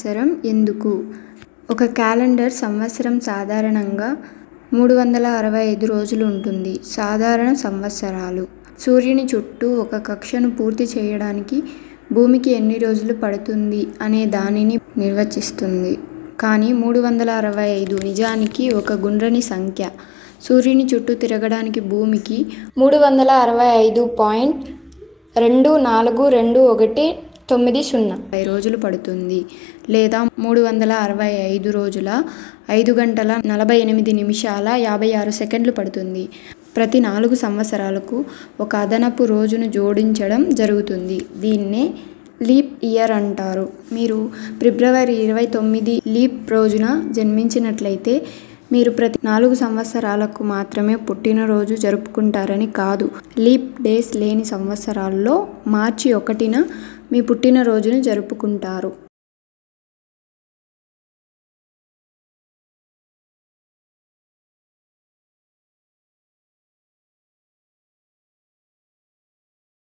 సంవత్సరం ఎందుకు? ఒక క్యాలెండర్ సంవత్సరం సాధారణంగా 365 రోజులు ఉంటుంది. సాధారణ సంవత్సరాలు సూర్యుని చుట్టూ ఒక కక్షను పూర్తి చేయడానికి భూమికి ఎన్ని రోజులు పడుతుంది అనే దానిని నిర్వచిస్తుంది. కానీ 365 నిజానికి ఒక గుండ్రని సంఖ్య. సూర్యుని చుట్టూ తిరగడానికి భూమికి 365.24219 రోజులు పడుతుంది, లేదా 365 రోజుల 5 గంటల 48 నిమిషాల 56 సెకండ్లు పడుతుంది. ప్రతి 4 సంవత్సరాలకు ఒక అదనపు రోజును జోడించడం జరుగుతుంది. దీన్నే లీప్ ఇయర్ అంటారు. మీరు ఫిబ్రవరి 29 లీప్ రోజున జన్మించినట్లయితే మీరు ప్రతి 4 సంవత్సరాలకు మాత్రమే పుట్టినరోజు జరుపుకుంటారని కాదు. లీప్ డేస్ లేని సంవత్సరాల్లో మార్చి 1న మీ పుట్టినరోజును జరుపుకుంటారు.